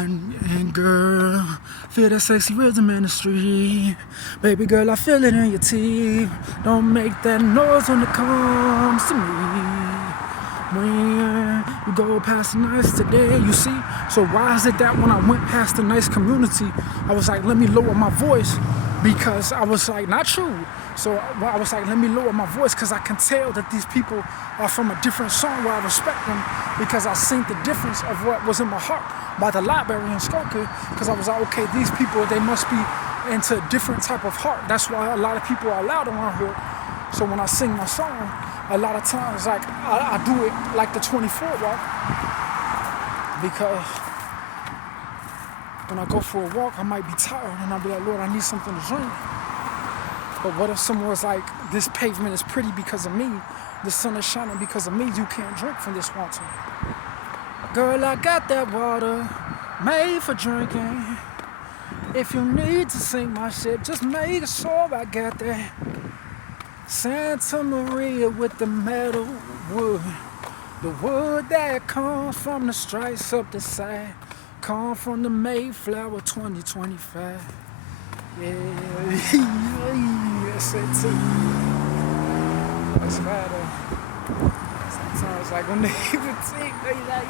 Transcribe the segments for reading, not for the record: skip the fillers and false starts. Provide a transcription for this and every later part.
And girl, feel that sexy rhythm in the street. Baby girl, I feel it in your teeth. Don't make that noise when it comes to me. When you go past the nice today, you see. So why is it that when I went past the nice community, I was like, let me lower my voice, because I was like, not you. So I was like, let me lower my voice, because I can tell that these people are from a different song where I respect them, because I seen the difference of what was in my heart by the library in Skokie, because I was like, okay, these people, they must be into a different type of heart. That's why a lot of people are loud around here. So when I sing my song, a lot of times, like, I do it like the 24 walk, because when I go for a walk, I might be tired, and I'll be like, Lord, I need something to drink. But what if someone was like, this pavement is pretty because of me, the sun is shining because of me, you can't drink from this water. Girl, I got that water made for drinking. If you need to sink my ship, just make sure I got that Santa Maria with the metal wood. The wood that comes from the stripes up the side, come from the Mayflower 2025. Yeah, that's it too. That's bad. Sometimes, like, when they even think, they like,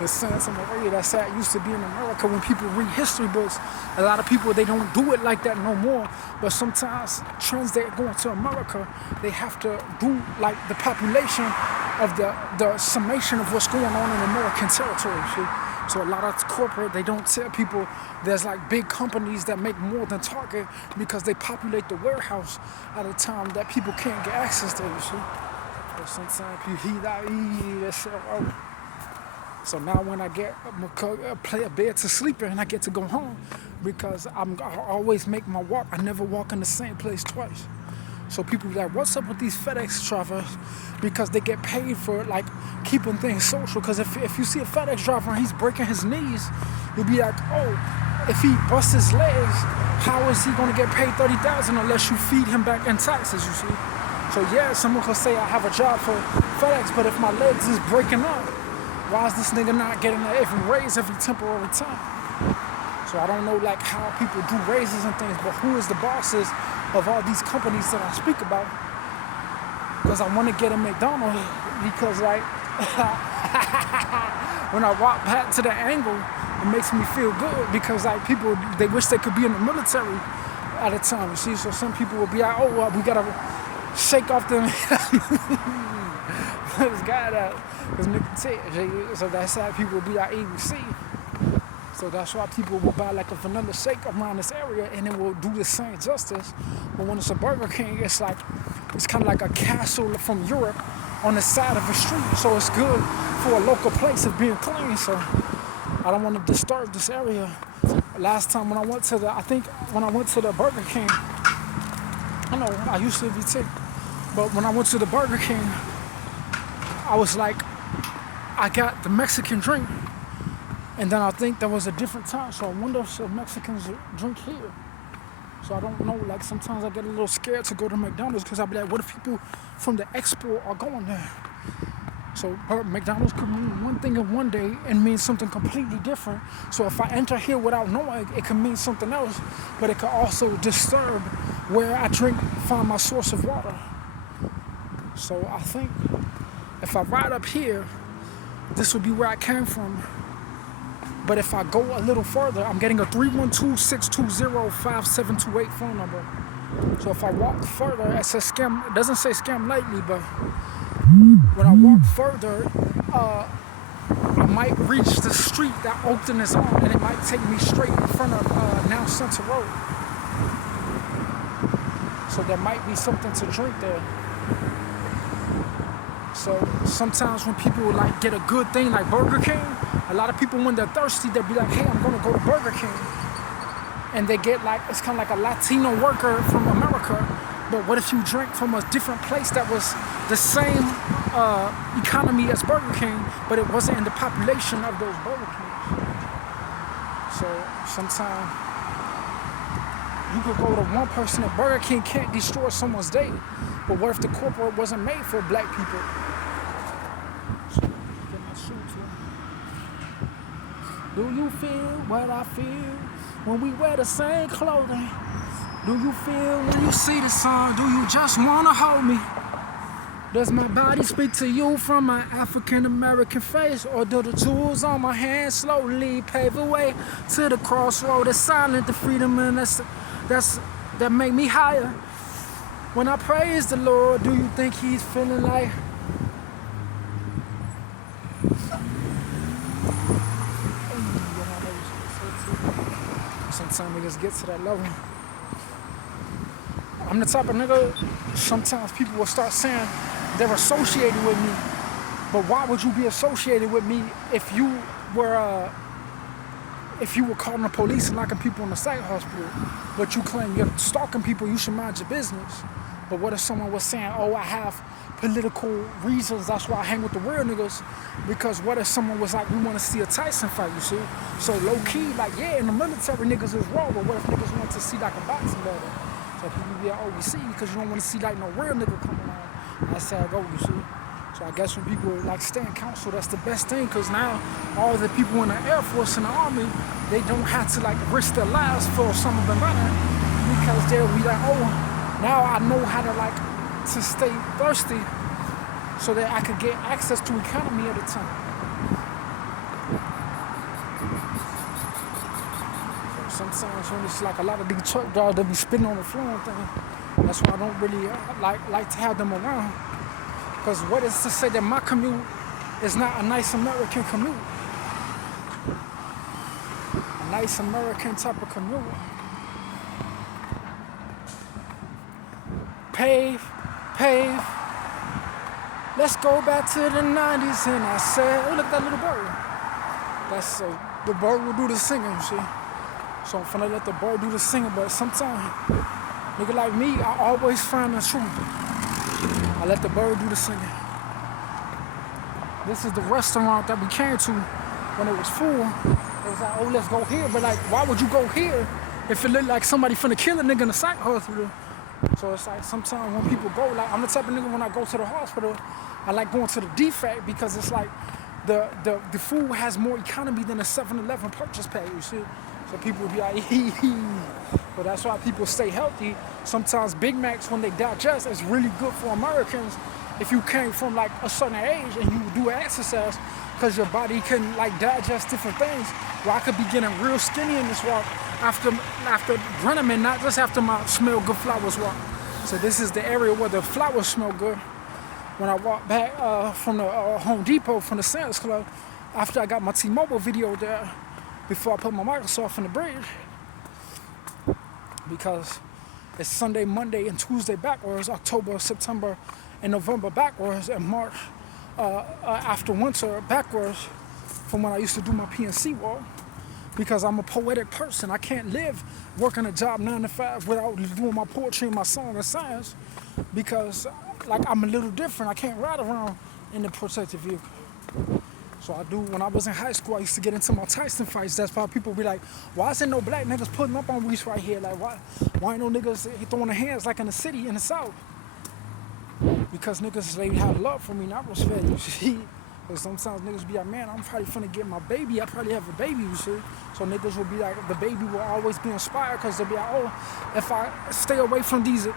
the Santa Maria, that's how it used to be in America when people read history books. A lot of people, they don't do it like that no more. But sometimes trends that go into America, they have to do like the population of the summation of what's going on in American territory. See? So a lot of corporate, they don't tell people there's like big companies that make more than Target because they populate the warehouse at a time that people can't get access to, you see. But sometimes you heat out, that shit out. So now when I get play a bed to sleep in, I get to go home, because I always make my walk. I never walk in the same place twice. So people be like, what's up with these FedEx drivers? Because they get paid for like keeping things social. Because if you see a FedEx driver and he's breaking his knees, you'll be like, oh, if he busts his legs, how is he gonna get paid $30,000 unless you feed him back in taxes, you see? So yeah, someone could say I have a job for FedEx, but if my legs is breaking up, why is this nigga not getting every raise every temporary time? So I don't know like how people do raises and things, but who is the bosses of all these companies that I speak about? Because I want to get a McDonald's, because like when I walk back to the angle, it makes me feel good, because like people, they wish they could be in the military at a time, you see? So some people will be like, oh, well, we gotta shake off them. This guy that is nigga. So that's how people will be like ABC. So that's why people will buy like a vanilla shake around this area, and it will do the same justice. But when it's a Burger King, it's kind of like a castle from Europe on the side of a street. So it's good for a local place of being clean. So I don't want to disturb this area. Last time when I went to the Burger King, I know I used to be ticked, but when I went to the Burger King, I was like, I got the Mexican drink, and then I think there was a different time, so I wonder if Mexicans drink here. So I don't know, like sometimes I get a little scared to go to McDonald's, because I'll be like, what if people from the export are going there? So McDonald's could mean one thing in one day and mean something completely different. So if I enter here without knowing, it can mean something else, but it could also disturb where I find my source of water. So I think if I ride up here, this will be where I came from. But if I go a little further, I'm getting a 312-620-5728 phone number. So if I walk further, it says scam. It doesn't say scam lightly, but when I walk further, I might reach the street that Oakton is on, and it might take me straight in front of Now Center Road. So there might be something to drink there. So sometimes when people like get a good thing like Burger King, a lot of people when they're thirsty, they'll be like, hey, I'm gonna go to Burger King. And they get like, it's kind of like a Latino worker from America. But what if you drink from a different place that was the same economy as Burger King, but it wasn't in the population of those Burger Kings? So sometimes you could go to one person at Burger King can't destroy someone's day. But what if the corporate wasn't made for black people? So, get my shoe too. Do you feel what I feel when we wear the same clothing? Do you feel when you see the sun? Do you just wanna hold me? Does my body speak to you from my African American face? Or do the tools on my hands slowly pave the way to the crossroad that's silent, the freedom and that make me higher? When I praise the Lord, do you think he's feeling like sometimes niggas get to that level? I'm the type of nigga, sometimes people will start saying they're associated with me, but why would you be associated with me if you were calling the police and locking people in the psych hospital, but you claim you're stalking people, you should mind your business? But what if someone was saying, oh, I have political reasons, that's why I hang with the real niggas? Because what if someone was like, we want to see a Tyson fight, you see? So low key, like, yeah, in the military niggas is raw, but what if niggas want to see like a boxing battle? So people be like, oh, we see, because you don't want to see like no real nigga coming on. That's how I go, you see? So I guess when people like stay in council, that's the best thing, because now all the people in the Air Force and the Army, they don't have to like risk their lives for some of them running, because they'll be like, oh, now I know how to like to stay thirsty so that I could get access to economy at a time. Sometimes when it's like a lot of these truck drivers, they be spitting on the floor and thing. That's why I don't really like to have them around. Because what is to say that my commute is not a nice American commute? A nice American type of commute. Pave. Let's go back to the 90s, and I said, oh, look at that little bird. That's the bird will do the singing, you see. So I'm finna let the bird do the singing, but sometimes, nigga like me, I always find the truth. I let the bird do the singing. This is the restaurant that we came to when it was full. It was like, oh, let's go here. But like, why would you go here if it looked like somebody finna kill a nigga in the psych hospital? So it's like sometimes when people go, like I'm the type of nigga when I go to the hospital, I like going to the defect because it's like the food has more economy than a 7-Eleven purchase pay, you see? So people will be like, but that's why people stay healthy. Sometimes Big Macs, when they digest, is really good for Americans if you came from like a certain age and you do exercise, because your body can like digest different things. Well, I could be getting real skinny in this walk after Brenneman, not just after my smell good flowers walk. So this is the area where the flowers smell good. When I walk back from the Home Depot, from the Sam's Club, after I got my T-Mobile video there, before I put my Microsoft in the bridge, because it's Sunday, Monday, and Tuesday backwards, October, September, and November backwards, and March after winter backwards from when I used to do my PNC walk, because I'm a poetic person. I can't live working a job 9 to 5 without doing my poetry and my song and science, because like I'm a little different. I can't ride around in the protected vehicle. So I do. When I was in high school, I used to get into my Tyson fights. That's why people be like, why isn't no black niggas putting up on Reese right here? Like, why ain't no niggas throwing their hands like in the city, in the South? Because niggas, they have love for me, not respect, you see? Because sometimes niggas be like, man, I'm probably finna get my baby. I probably have a baby, you see? So niggas will be like, the baby will always be inspired, because they'll be like, oh, if I stay away from these.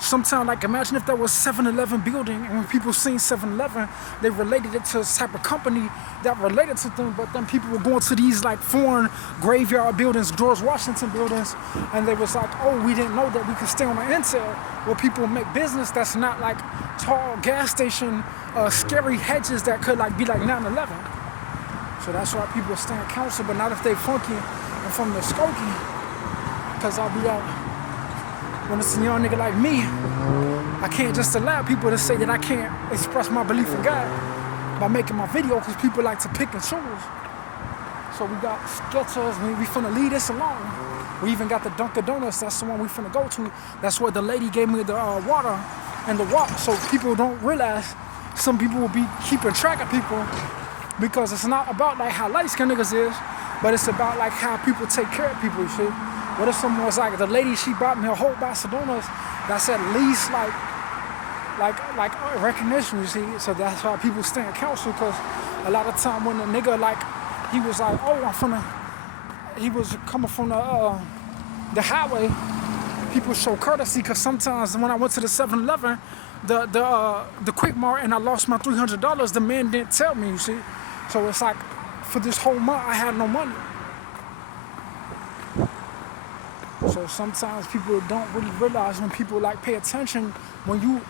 Sometimes, like, imagine if there was 7-Eleven building, and when people seen 7-Eleven, they related it to a type of company that related to them, but then people were going to these, like, foreign graveyard buildings, George Washington buildings, and they was like, oh, we didn't know that we could stay on the intel, where people make business that's not, like, tall gas station, scary hedges that could, like, be like 9/11. So that's why people stay in council, but not if they funky and from the Skokie, because I'll be like, when it's a young nigga like me, I can't just allow people to say that I can't express my belief in God by making my video, because people like to pick and choose. So we got Skechers, we finna leave this alone. We even got the Dunkin' Donuts, that's the one we finna go to. That's where the lady gave me the water and the walk, so people don't realize some people will be keeping track of people, because it's not about like how light-skinned niggas is, but it's about like how people take care of people, you see? What if someone was like, the lady, she bought me a whole box of donuts, that's at least like recognition, you see? So that's why people stay in council, because a lot of time when a nigga like he was like, oh, he was coming from the highway. People show courtesy because sometimes when I went to the 7-Eleven, the Quick Mart, and I lost my $300, the man didn't tell me, you see. So it's like, for this whole month, I had no money. So sometimes people don't really realize when people like pay attention,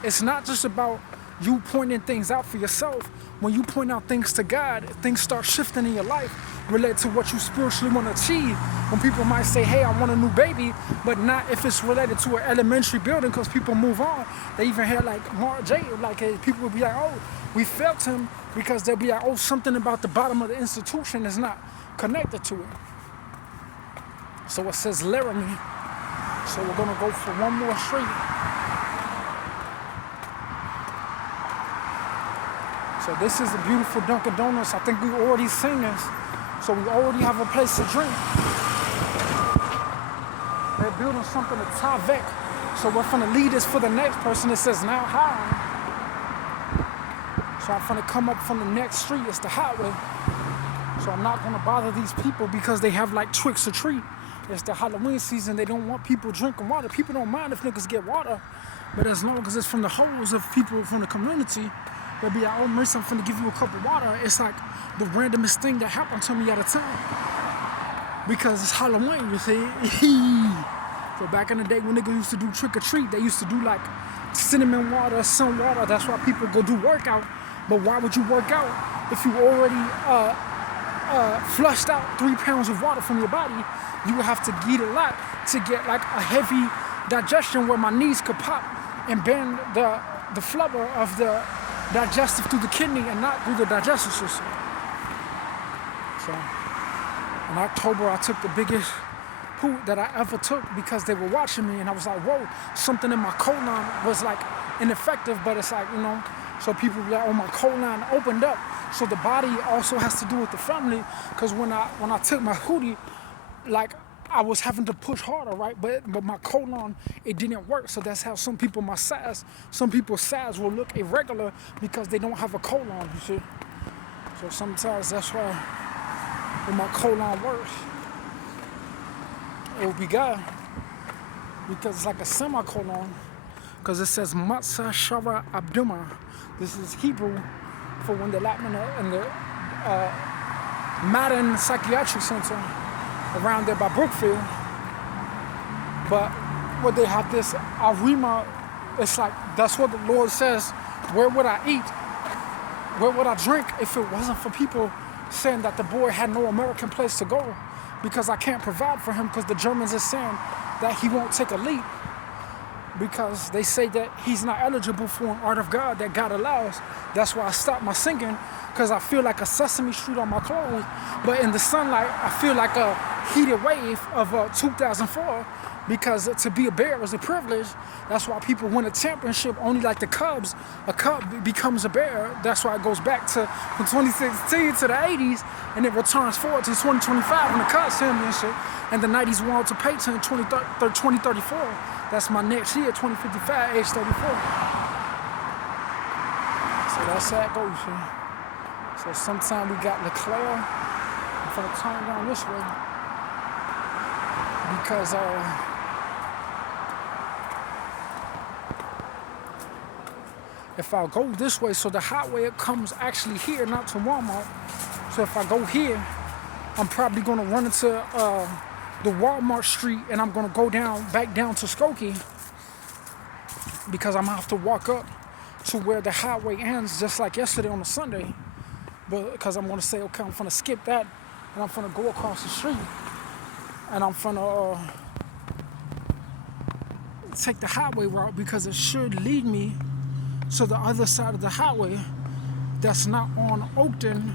it's not just about you pointing things out for yourself. When you point out things to God, things start shifting in your life related to what you spiritually want to achieve. When people might say, hey, I want a new baby, but not if it's related to an elementary building, because people move on. They even hear like Mark J, like people will be like, oh, we felt him, because they'll be like, oh, something about the bottom of the institution is not connected to it. So it says Laramie. So we're gonna go for one more street. So this is a beautiful Dunkin' Donuts. I think we already seen this. So we already have a place to drink. They're building something at Tavek. So we're gonna lead this for the next person. It says now high. So I'm gonna come up from the next street. It's the highway. So I'm not gonna bother these people because they have like tricks or treat. It's the Halloween season. They don't want people drinking water. People don't mind if niggas get water. But as long as it's from the holes of people from the community, they'll be like, oh, Mason, I'm finna give you a cup of water. It's like the randomest thing that happened to me at a time. Because it's Halloween, you see. So back in the day when niggas used to do trick or treat, they used to do like cinnamon water, sun water. That's why people go do workout. But why would you work out if you already flushed out 3 pounds of water from your body? You would have to eat a lot to get like a heavy digestion where my knees could pop and bend the flubber of the digestive through the kidney and not through the digestive system. So in October, I took the biggest poop that I ever took because they were watching me, and I was like, whoa, something in my colon was like ineffective, but it's like, you know, so people be like, oh, my colon opened up. So the body also has to do with the family, because when I took my hootie, like I was having to push harder, right? But my colon, it didn't work. So that's how some people's size will look irregular because they don't have a colon, you see. So sometimes that's why when my colon works, it will be God, because it's like a semicolon, because it says Matzah Shara Abduma. This is Hebrew for when they're in the Madden Psychiatric Center around there by Brookfield. But when they have this Arima, it's like, that's what the Lord says, where would I eat? Where would I drink if it wasn't for people saying that the boy had no American place to go because I can't provide for him, because the Germans are saying that he won't take a leap because they say that he's not eligible for an art of God that God allows. That's why I stopped my singing, because I feel like a Sesame Street on my clothes, but in the sunlight, I feel like a heated wave of 2004, because to be a bear is a privilege. That's why people win a championship only like the Cubs. A Cub becomes a bear. That's why it goes back to from 2016 to the 80s, and it returns forward to 2025 in the Cubs championship, and the 90s won to Peyton in 2034. That's my next year, 2055, age 34. So that's how it goes, see. So sometimes we got Leclerc. I'm gonna turn around this way because if I go this way, so the highway comes actually here, not to Walmart. So if I go here, I'm probably gonna run into the Walmart street, and I'm gonna go back down to Skokie, because I'm gonna have to walk up to where the highway ends, just like yesterday on a Sunday. But because I'm gonna say, okay, I'm gonna skip that, and I'm gonna go across the street, and I'm gonna take the highway route, because it should lead me to the other side of the highway that's not on Oakton,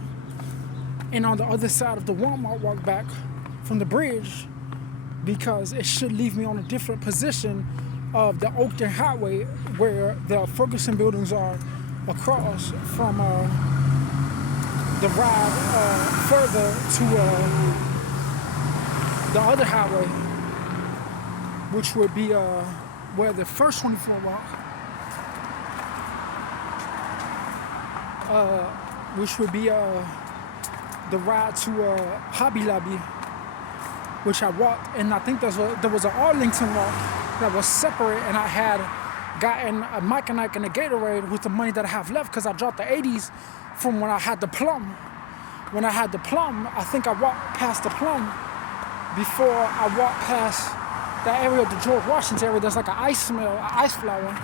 and on the other side of the Walmart walk back from the bridge, because it should leave me on a different position of the Oakton Highway, where the Ferguson buildings are across from the ride further to the other highway, which would be where the first 24 walk, which would be the ride to Hobby Lobby, which I walked, and I think there was an Arlington walk that was separate, and I had gotten a Mike and Ike and a Gatorade with the money that I have left because I dropped the 80s from when I had the Plum. When I had the Plum, I think I walked past the Plum before I walked past that area of the George Washington area. There's like an ice mill, an ice flower.